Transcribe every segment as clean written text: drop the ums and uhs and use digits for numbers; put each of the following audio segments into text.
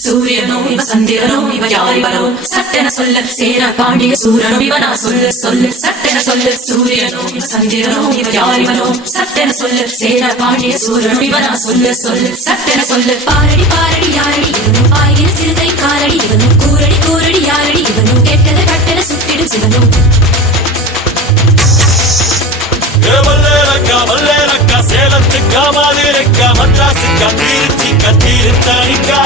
சூரியனோ இவ சந்திரனோ இவ யாரிவனோ சட்டென சொல்ல சேர பாண்டிய சூரனோ இவனா சொல்லு சொல்லு சட்டென சொல்லு சூரியனோ இவ சந்திரனோ இவ யாரிவனோ சட்டென சொல்ல சேர பாண்டிய சூரனோ இவனா சொல்லு சொல்லு சட்டென சொல்லு பாரடி பாரடி யாரடி இவனும் பாய்கிற சிறுகை காரடி இவனும் கூரடி கூரடி யாரடி இவனும் கெட்டத கட்டென சுட்டிடும் சிவனும் சேலத்துக்கா மாதிரிக்கா மദ്രാസിக்கா திருச்சிக்கா திருத்தணிக்கா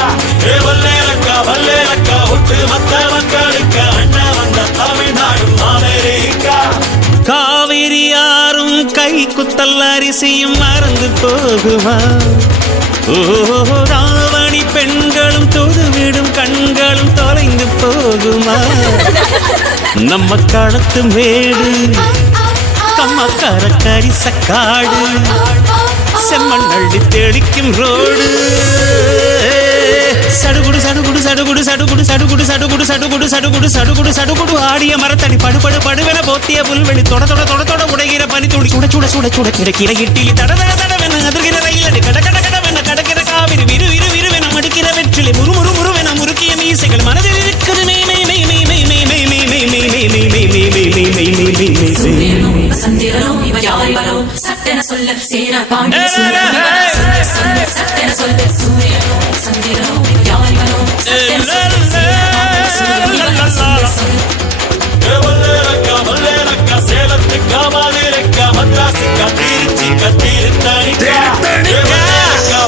வல்லேலக்கா ஒட்டு மத்த மக்களுக்கா அண்ணா வந்த தமிழ்நாடு அமெரிக்கா காவிரி யாரும் கை குத்தல் அரிசியும் மறந்து போகுமா ராவணி பெண்களும் தொழுவிடும் கண்களும் தொலைந்து போகுமா நம்ம களத்து மேடு கம்மக்கார கரிசக்காடு செம்மண் அள்ளி தெளிக்கும் ரோடு சடுகுடு சடுகுடு சடுகுடு சடுகுடு சடுகுடு சடுகுடு சடுகுடு சடுகுடு சடுகுடு சடுகுடு ஆடிய மரத்தடி படுபடு படுவென போத்திய புல்வெளி தொட தொட தொட தொட உடைகிற பனி துளி சுட சுட சுட சுட கிடைக்கிற இட்டிலி தட தட தடவென அதிர்கிற ரயிலடி கட கட கடவென கடக்கிற காவிரி விரு விரு விருவென மடுக்கிற வெற்றிலை முறு முறு முறுவென முறுக்கிய மீசைகள் மனதில் இருக்குது மெய் மெய் மெய் மெய் மெய் மெய் மெய் மெய் மெய் மெய் மெய் மெய் மெய் மெய் மெய் மெய் மெய் சூரியனோ இவ சந்திரனோ இவ யாரிவனோ சட்டென சொல்ல சேர பாண்டிய சூரனோ இவனா சொல்லு சொல்லு சட்டென சொல்லு சூரியனோ சந்திரனோ இவ யாரிவனோ சட்டென சொல்ல சேர பாண்டிய சூரனோ இவனா சொல்லு சொல்லு வல்லேலக்கா சேலத்துக்கா மாதிரிக்கா மദ്രാസിக்கா திருச்சிக்கா திருத்தணிக்கா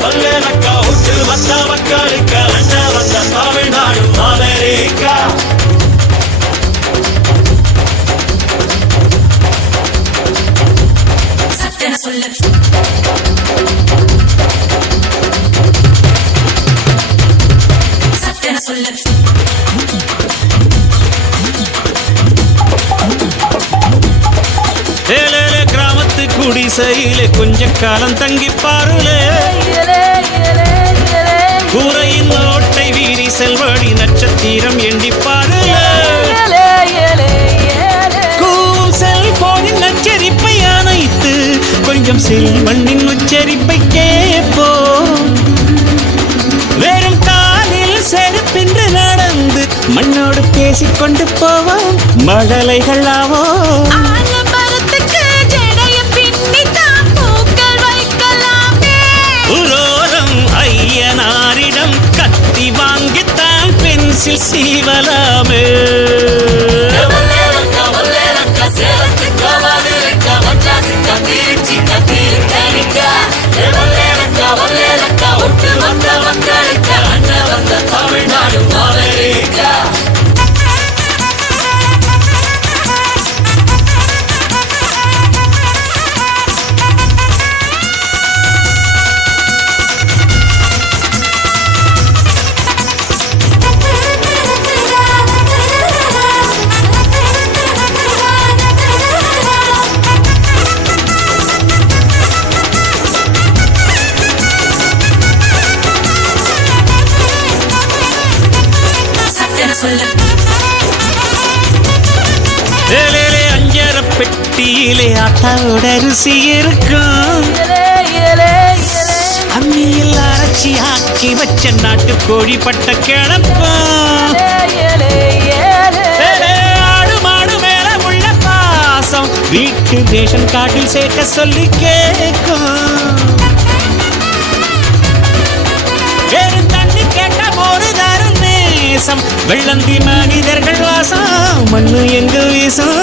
வல்லேலக்கா ஒட்டு மத்த மக்களுக்கா அண்ணா வந்த தமிழ்நாடு அமெரிக்கா சட்டென சொல்லு சட்டென சொல்லு கிராமத்து குடிசையிலே கொஞ்ச காலம் தங்கி பாருலே கூரையின் ஓட்டை வீரி செல்வடி நட்சத்திரம் எண்டி பாருலே கூவும் செல்போனின் நச்சரிப்பை அணைத்து கொஞ்சம் செல்வண்ணின் உச்சரிப்பை கேட்போம் வெறும் காலில் செருப்பின்று நடந்து மண்ணோடு பேசிக்கொண்டு போவோம் மழலைகள் ஆவோம் ஐயனாரிடம் கத்தி வாங்கித்தான் பென்சில் சீவலாமே தமிழ்நாடு அமெரிக்கா அஞ்சர பெட்டியிலே ஆட்டாவோட அரிசி இருக்கும் அம்மியில் அரைச்சி ஆக்கி வச்ச நாட்டு கோழி பட்ட கிளப்பம் ஆடு மாடு மேல உள்ள பாசம் வீட்டு ரேஷன் கார்டில் சேர்க்க சொல்லி கேட்கும் தண்ணி கேட்ட போரு தரும் நேசம் வெள்ளந்தி மனிதர்கள் வாசம் மண்ணு எங்க வீசம்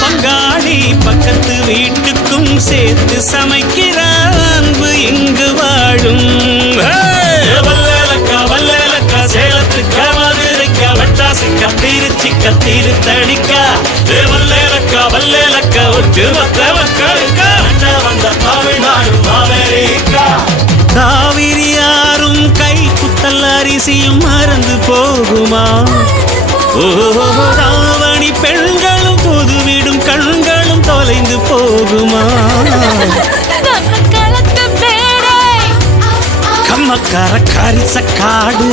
பங்காளி பக்கத்து வீட்டுக்கும் சேர்த்து சமைக்கிற அன்பு எங்கு வாழும் வல்லேலக்கா சேலத்துக்கா மதுரைக்கா மദ്രാസിக்கா திருச்சிக்கா திருத்தணிக்கா வல்லேலக்கா ஒட்டு மத்த மக்களுக்கா அண்ணா வந்த தமிழ்நாடு அமெரிக்கா காவிரி யாரும் கை குத்தல் அரிசியும் மறந்து போகுமா ராவணி பெண்களும் பொதுவிடும் கண்களும் தொலைந்து போகுமா கம்மக்கார கரிசக்காடு